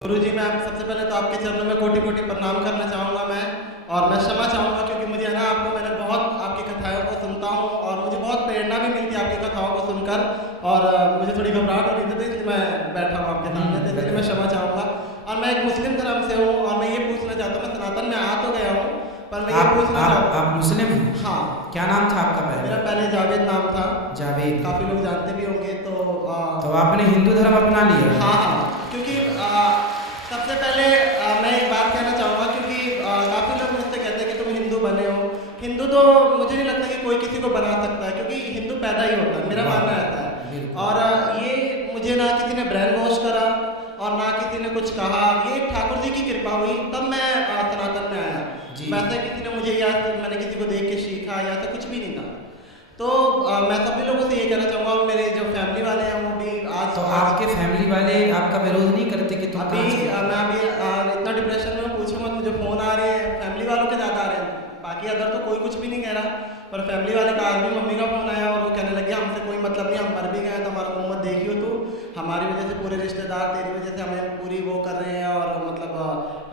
गुरुजी, मैं सबसे पहले तो आपके चरणों में कोटि कोटि प्रणाम करना चाहूँगा मैं, और मैं क्षमा चाहूँगा क्योंकि मुझे है ना, मैंने बहुत आपकी कथाओं को सुनता हूँ और मुझे बहुत प्रेरणा भी मिलती है आपकी कथाओं को सुनकर, और मुझे थोड़ी घबराहट हो रही थी तो इसलिए मैं बैठा हूँ आपके सामने, तो इसलिए मैं क्षमा चाहूँगा। और मैं एक मुस्लिम धर्म से हूँ और मैं ये पूछना चाहता हूँ, मैं सनातन में आ तो गया हूँ पर मैं ये पूछना चाहता हूँ। आप मुस्लिम हैं? हाँ। क्या नाम था आपका पहले? मेरा पहले जावेद नाम था। जावेद। काफ़ी लोग जानते भी होंगे। तो आपने हिंदू धर्म अपना लिया? हाँ, क्योंकि सबसे पहले मैं एक बात कहना चाहूँगा, क्योंकि काफ़ी लोग मुझसे कहते हैं कि तुम हिंदू बने हो। हिंदू तो मुझे नहीं लगता कि कोई किसी को बना सकता है, क्योंकि हिंदू पैदा ही होता है, मेरा मानना रहता है। और ये मुझे ना किसी ने ब्रेन वॉश करा और ना किसी ने कुछ कहा, ये ठाकुर जी की कृपा हुई तब मैं सनातन में आया। वैसे किसी ने मुझे, या मैंने किसी को देख के सीखा, या तो कुछ भी नहीं था। तो मैं सभी लोगों से ये कहना चाहूँगा, मेरे जो फैमिली वाले हैं वो भी आज। तो आपके फैमिली वाले आपका विरोध नहीं करते कि तुम? अभी मैं अभी इतना डिप्रेशन में पूछो मत, मुझे फ़ोन आ रहे हैं फैमिली वालों के ज़्यादा आ रहे हैं, बाकी अदर तो कोई कुछ भी नहीं कह रहा, पर फैमिली वाले का आज भी मम्मी का फ़ोन आया और वो कहने लगे हमसे कोई मतलब नहीं, हम मर भी गए तो हमारा उम्मत देखियो तू, हमारी वजह से पूरे रिश्तेदार तेरी वजह से हमें पूरी वो कर रहे हैं, और मतलब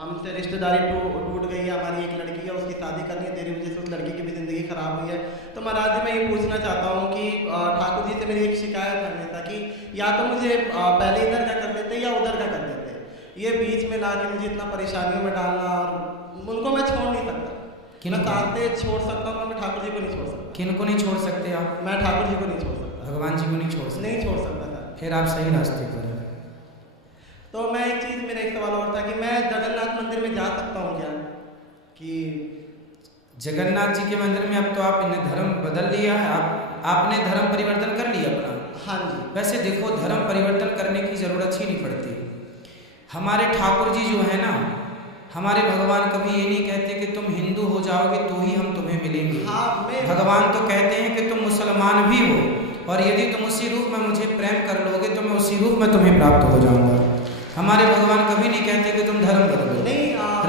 हमसे रिश्तेदारी टूट गई है, हमारी एक लड़की है उसकी शादी करनी है, तेरी वजह से उस लड़की की भी ज़िंदगी ख़राब हुई है। तो महाराज जी, मैं ये पूछना चाहता हूँ कि ठाकुर जी से मेरी एक शिकायत है हमेशा कि या तो मुझे पहले इधर का कर देते या उधर का कर देते, ये बीच में ला के मुझे इतना परेशानियों में डालना, और उनको मैं छोड़ नहीं सकता। मैं ताते छोड़ सकता हूँ, मैं ठाकुर जी को नहीं छोड़ सकता। किन को नहीं छोड़ सकते आप? मैं ठाकुर जी को नहीं छोड़ सकता, भगवान जी को नहीं छोड़ सकते? नहीं छोड़ सकता था। फिर आप सही रास्ते पर हैं। तो मैं एक चीज़, मेरा एक सवाल और था कि मैं जगन्नाथ मंदिर में जा सकता हूँ क्या? कि जगन्नाथ जी के मंदिर में अब तो आपने धर्म बदल लिया है, आपने धर्म परिवर्तन कर लिया अपना। हाँ जी। वैसे देखो, धर्म परिवर्तन करने की ज़रूरत ही नहीं पड़ती। हमारे ठाकुर जी जो है ना, हमारे भगवान कभी ये नहीं कहते कि तुम हिंदू हो जाओगे तो ही हम तुम्हें मिलेंगे। भगवान तो कहते हैं कि तुम मुसलमान भी हो, और यदि तुम उसी रूप में मुझे प्रेम कर लोगे तो मैं उसी रूप में तुम्हें प्राप्त हो जाऊंगा। हमारे भगवान कभी नहीं कहते कि तुम धर्म बदलो।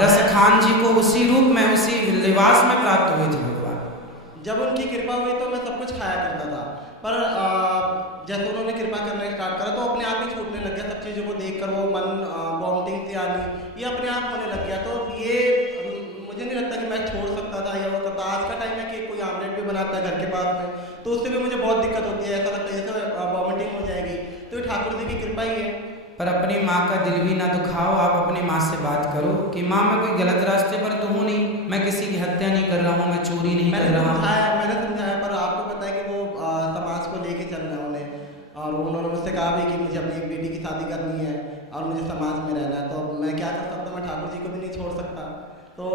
रस खान जी को उसी रूप में, उसी लिबास में प्राप्त हुए थे भगवान। जब उनकी कृपा हुई तो मैं सब कुछ खाया करता था, पर जैसे उन्होंने कृपा करना स्टार्ट करा तो अपने आप ही छूटने लग गया, सब चीज़ों को देखकर वो मन वॉमिटिंग से आनी, ये अपने आप होने लग गया। तो ये मुझे नहीं लगता कि मैं छोड़ सकता था या वो करता। आज का टाइम है कि कोई आमलेट भी बनाता है घर के पास में, तो उससे भी मुझे बहुत दिक्कत होती है, ऐसा लगता है जैसे वॉमिटिंग हो जाएगी। तो ये ठाकुर जी की कृपा ही है। पर अपनी माँ का दिल भी ना दुखाओ, आप अपनी माँ से बात करो कि माँ, मैं कोई गलत रास्ते पर तो हूँ नहीं, मैं किसी की हत्या नहीं कर रहा हूँ, मैं चोरी नहीं कर रहा हूँ। मैंने समझाया, पर आपको पता है कि वो समाज को लेके चलना है उन्हें, और उन्होंने मुझसे कहा भी कि मुझे अपनी एक बेटी की शादी करनी है और मुझे समाज में रहना है, तो मैं क्या कर सकता हूँ? मैं ठाकुर जी को भी नहीं छोड़ सकता, तो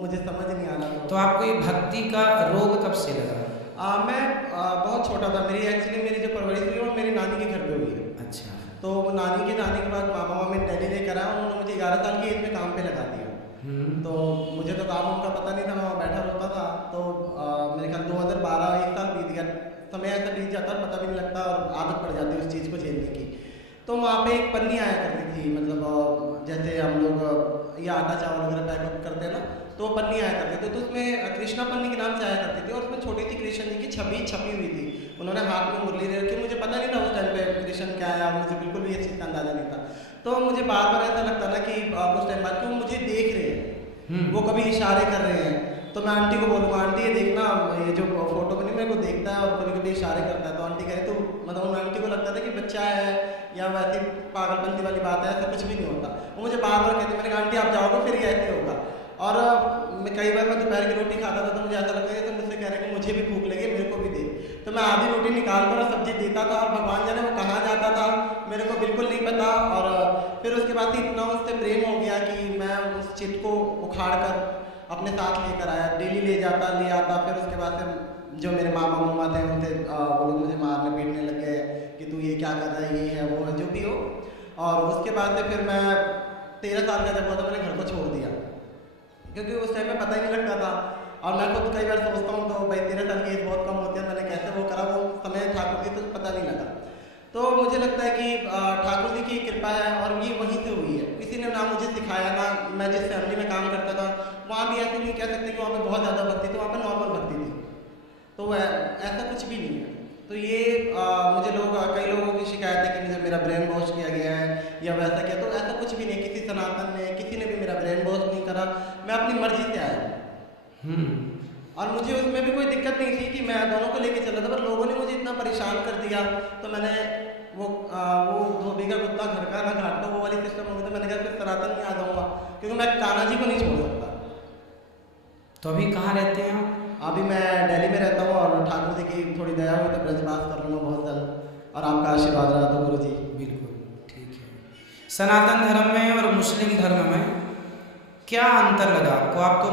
मुझे समझ नहीं आ रहा। तो आपको ये भक्ति का रोग कब से लगा? मैं बहुत छोटा था, मेरी जो परवरिश हुई वो मेरी नानी के घर पे हुई है। अच्छा। तो नानी के जाने के बाद मामा मामी दिल्ली लेकर आया, उन्होंने मुझे 11 साल की एज में काम पे लगा दिया। तो मुझे तो काम उनका पता नहीं था, मैं वहाँ बैठा रहता था। तो मेरे ख्याल 2012 एक साल बीत गया, समय ऐसा बीत जाता है पता भी नहीं लगता, और आदत पड़ जाती है उस चीज़ को झेलने की। तो वहाँ पे एक पन्नी आया करती थी, मतलब जैसे हम लोग ये आटा चावल वगैरह पैक करते हैं ना, तो वो पन्नी आया करते थे। तो उसमें कृष्णा पन्नी के नाम से आया करती थी, और उसमें छोटी सी कृष्ण जी की छवि छपी हुई थी। उन्होंने हाथ में मुरली ले रखी, मुझे पता नहीं था उस टाइम पे कृष्ण क्या है, मुझे बिल्कुल भी इस चीज़ का अंदाजा नहीं था। तो मुझे बार बार ऐसा लगता ना कि कुछ टाइम बाद क्यों मुझे देख रहे हैं, वो कभी इशारे कर रहे हैं। तो मैं आंटी को बोलूँगा, आंटी ये देखना, ये जो फोटो बनी मेरे को देखता है और कभी कभी इशारे करता है। तो आंटी कहे, तो मतलब उन आंटी को लगता था कि बच्चा है या वैसे पागलपंती वाली बात है, ऐसा कुछ भी नहीं होता। वो मुझे बार बार कहती, मैंने कहा आंटी आप जाओगे फिर ये ऐसे होगा। और मैं कई बार दोपहर की रोटी खाता था तो मुझे ऐसा लगता है तो मुझसे कह रहे कि मुझे भी भूख लगी, मेरे को भी दे। तो मैं आधी रोटी निकाल कर और सब्जी देता था, और भगवान जाने वो कहाँ जाता था मेरे को बिल्कुल नहीं पता। और फिर उसके बाद इतना उससे प्रेम हो गया कि मैं उस चिट को उखाड़ कर अपने साथ लेकर आया, डेली ले आता। फिर उसके बाद से जो मेरे मामा मामा थे उनसे वो लोग मुझे मारने पीटने लग गए कि तू ये क्या कर रहा है, ये है वो है, जो भी हो। और उसके बाद से फिर मैं 13 साल का जब हुआ तो मैंने घर को छोड़ दिया, क्योंकि उस टाइम में पता ही नहीं लगता था। और मैं खुद कई बार सोचता हूँ तो भाई 13 साल की एज बहुत कम होती है, मैंने कैसे वो करा, वो समय ठाकुर जी तो पता नहीं लगा। तो मुझे लगता है कि ठाकुर जी की कृपा है, और ये वहीं से हुई है। किसी ने ना मुझे सिखाया, ना मैं जिस फैमिली में काम करता था वहाँ भी ऐसे नहीं कह सकते कि वहाँ पे बहुत ज़्यादा भक्ति थी, वहाँ पर नॉर्मल भक्ति थी, तो ऐसा कुछ भी नहीं है। तो ये मुझे कई लोगों की शिकायत है कि मुझे मेरा ब्रेन वॉश किया गया है या वैसा किया, तो ऐसा कुछ भी नहीं, किसी सनातन ने किसी ने भी मेरा ब्रेन वॉश नहीं करा, मैं अपनी मर्जी से आया हूँ। और मुझे उसमें भी कोई दिक्कत नहीं थी कि मैं दोनों को लेके चल रहा था, पर लोगों ने मुझे इतना परेशान कर दिया, तो मैंने वो धोबी का कुत्ता घर का ना घाट का वो वाली सिस्टम हो गई, तो मैंने कहा फिर सनातन में आ जाऊँगा, क्योंकि मैं कान्हा जी को नहीं छोड़ सकता। तो अभी कहाँ रहते हैं आप? अभी मैं दिल्ली में रहता हूँ, और ठाकुर जी की थोड़ी दया हुई तो ब्रजवास कर लूँगा बहुत जल्द, और आपका आशीर्वाद रहा तो गुरु जी। बिल्कुल ठीक है। सनातन धर्म में और मुस्लिम धर्म में क्या अंतर लगा आपको? आप तो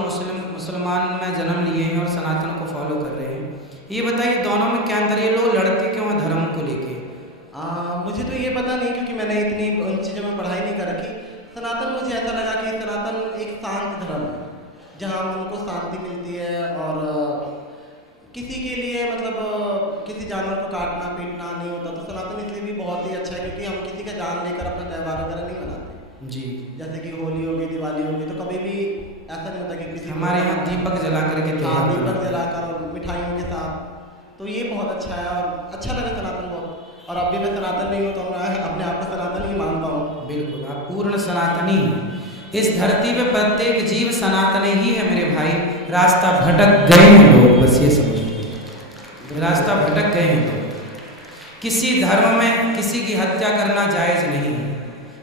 मुसलमान में जन्म लिए हैं और सनातन को फॉलो कर रहे हैं, ये बताइए दोनों में क्या अंतर? ये लोग लड़ते क्यों हैं धर्म को लेके? मुझे तो ये पता नहीं, क्योंकि मैंने इतनी उन चीज़ों में पढ़ाई नहीं कर रखी। सनातन मुझे ऐसा लगा कि सनातन एक शांत धर्म है, जहाँ उनको शांति मिलती है, और किसी के लिए मतलब किसी जानवर को काटना पीटना नहीं होता। तो सनातन इसलिए भी बहुत ही अच्छा है, क्योंकि हम किसी का जान लेकर अपना त्यौहार वगैरह नहीं मनाते जी। जैसे कि होली होगी, दिवाली होगी, तो कभी भी ऐसा नहीं होता कि किसी हमारे यहाँ दीपक जला करके दीपक जलाकर और मिठाइयों के साथ, तो ये बहुत अच्छा है और अच्छा लगा सनातन बहुत। और अब भी मैं सनातन नहीं हूँ, तो मैं अपने आप को सनातन ही मानता हूँ। बिल्कुल, आप पूर्ण सनातनी। इस धरती पे प्रत्येक जीव सनातन ही है मेरे भाई। रास्ता भटक गए हैं लोग, बस ये समझो, रास्ता भटक गए हैं लोग। किसी धर्म में किसी की हत्या करना जायज नहीं है।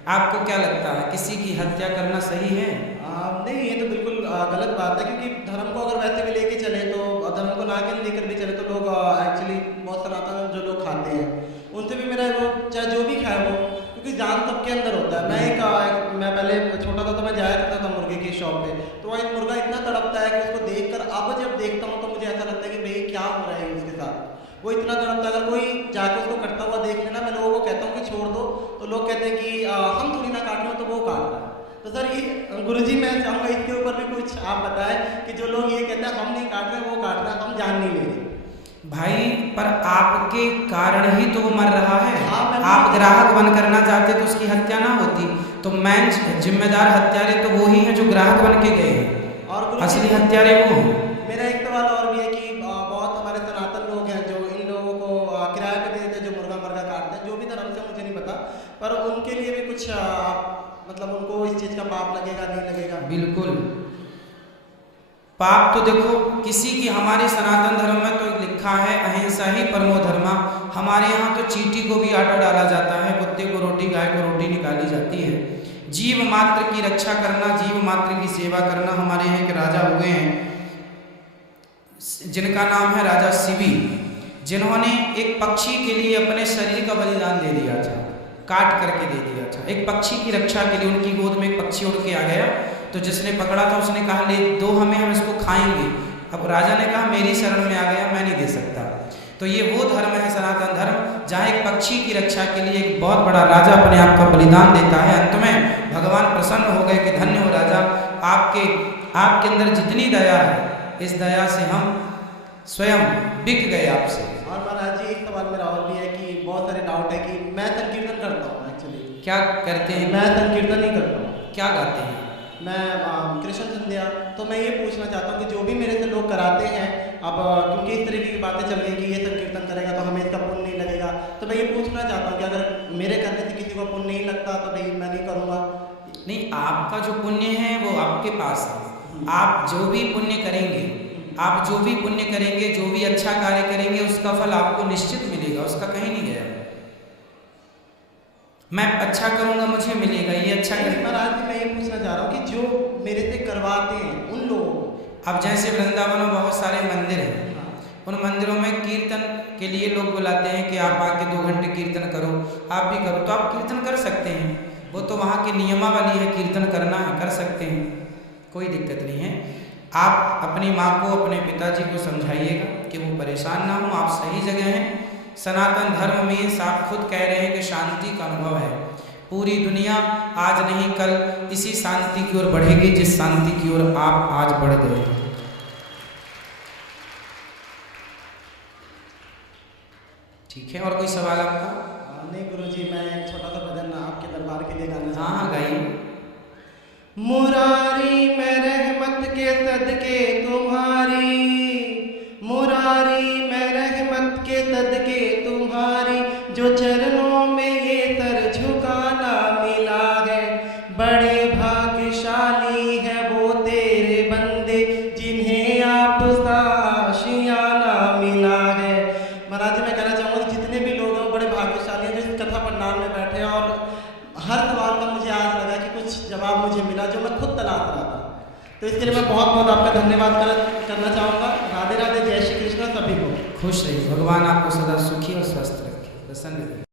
आपको क्या लगता है, किसी की हत्या करना सही है? नहीं, ये तो बिल्कुल गलत बात है, क्योंकि धर्म को अगर वैसे भी लेके चले, तो धर्म को ना के लेकर भी चले, तो लोग एक्चुअली बहुत सनातन जो लोग खाते हैं उनसे भी मेरा वो चाहे जो भी खाए वो, क्योंकि जान सबके अंदर होता है। मैं पहले छोटा था तो मैं जाया करता था मुर्गे की शॉप पे, तो वहाँ एक मुर्गा इतना तड़पता है कि उसको देखकर अब जब देखता हूँ तो मुझे ऐसा लगता है कि भाई क्या हो रहा है उसके साथ। वो इतना तड़पता है, अगर कोई जाके उसको कटता हुआ देख लेना, मैं लोगों को कहता हूँ कि छोड़ दो, तो लोग कहते हैं कि हम थोड़ी ना काट रहे हो, तो वो काट रहा है। तो सर ये गुरुजी, मैं चाहूँगा इसके ऊपर भी कुछ आप बताएं कि जो लोग ये कहते हैं हम नहीं काट रहे, वो काट रहे हैं, हम जान नहीं ले रहे। भाई पर आपके कारण ही तो वो मर रहा है। आप ग्राहक बन करना चाहते तो उसकी हत्या ना होती। तो मेन जिम्मेदार हत्यारे तो वो ही हैं जो ग्राहक बन के गए हैं, और असली हत्यारे वो हैं। मेरा एक सवाल और भी है कि बहुत हमारे सनातन लोग हैं जो इन लोगों को किराए पे देते हैं, जो मुर्गा काटते हैं, जो भी धर्म से मुझे नहीं पता, पर उनके लिए भी कुछ मतलब उनको इस चीज़ का पाप लगेगा नहीं लगेगा? बिल्कुल, पाप तो देखो किसी की, हमारे सनातन धर्म में तो लिखा है अहिंसा ही परमो धर्मा। हमारे यहाँ तो चींटी को भी आटा डाला जाता है, कुत्ते को रोटी, गाय को रोटी निकाली जाती है। जीव मात्र की रक्षा करना, जीव मात्र की सेवा करना। हमारे यहाँ एक राजा हुए हैं जिनका नाम है राजा शिवी, जिन्होंने एक पक्षी के लिए अपने शरीर का बलिदान दे दिया था, काट करके दे दिया था। एक पक्षी की रक्षा के लिए उनकी गोद में एक पक्षी उड़ के आ गया, तो जिसने पकड़ा था उसने कहा ले दो हमें, हम इसको खाएंगे। अब राजा ने कहा मेरी शरण में आ गया, मैं नहीं दे सकता। तो ये वो धर्म है सनातन धर्म, जहाँ एक पक्षी की रक्षा के लिए एक बहुत बड़ा राजा अपने आप का बलिदान देता है। अंत में भगवान प्रसन्न हो गए कि धन्य हो राजा, आपके अंदर जितनी दया है, इस दया से हम स्वयं बिक गए आपसे। और महाराज जी एक सवाल मेरा और भी है कि बहुत सारे डाउट है कि मैं संकीर्तन करता हूँ एक्चुअली। क्या करते हैं? मैं संकीर्तन नहीं करता हूँ। क्या गाते हैं? मैं कृष्ण संध्या। तो मैं ये पूछना चाहता हूँ कि जो भी मेरे से लोग कराते हैं, अब क्योंकि इस तरीके की बातें चल गई कि ये संकीर्तन करेगा तो हमें इसका पुण्य नहीं लगेगा, तो मैं ये पूछना चाहता हूँ कि अगर मेरे करने से किसी को पुण्य नहीं लगता तो भाई मैं नहीं करूँगा। नहीं, आपका जो पुण्य है वो आपके पास है। आप जो भी पुण्य करेंगे, आप जो भी पुण्य करेंगे, जो भी अच्छा कार्य करेंगे, उसका फल आपको निश्चित मिलेगा, उसका कहीं नहीं गया। मैं अच्छा करूंगा मुझे मिलेगा, ये अच्छा करें। महाराज जी मैं ये पूछना चाह रहा हूँ कि जो मेरे से करवाते हैं उन लोगों को, अब जैसे वृंदावन में बहुत सारे मंदिर हैं, उन मंदिरों में कीर्तन के लिए लोग बुलाते हैं कि आप आके 2 घंटे कीर्तन करो, आप भी करो, तो आप कीर्तन कर सकते हैं। वो तो वहाँ की नियमावली है, कीर्तन करना है, कर सकते हैं, कोई दिक्कत नहीं है। आप अपनी माँ को, अपने पिताजी को समझाइएगा कि वो परेशान ना हो, आप सही जगह हैं। सनातन धर्म में आप खुद कह रहे हैं कि शांति का अनुभव है। पूरी दुनिया आज नहीं कल इसी शांति की ओर बढ़ेगी जिस शांति की ओर आप आज बढ़ गए। ठीक है, और कोई सवाल आपका? नहीं गुरुजी, मैं एक छोटा सा भजन आपके दरबार के लिए गाना चाहता हूं। हाँ, गाइए। मुरारी मैं रहमत के सदके तुम्हारी, मुरारी मैं रहमत के सदके भाग्यशाली है वो तेरे बंदे जिन्हें आप सा आशियाना मिला है। महाराज जी, मैं कहना चाहूँगा कि जितने भी लोग हैं बड़े भाग्यशाली हैं जो इस कथा पंडाल में बैठे हैं, और हर सवाल का मुझे आज लगा कि कुछ जवाब मुझे मिला जो मैं खुद तलाश रहा था। तो इसके लिए मैं बहुत बहुत आपका धन्यवाद करना चाहूँगा। राधे राधे, जय श्री कृष्ण सभी को। खुश रहिए, भगवान आपको सदा सुखी और स्वस्थ रखे, प्रसन्न रहिए।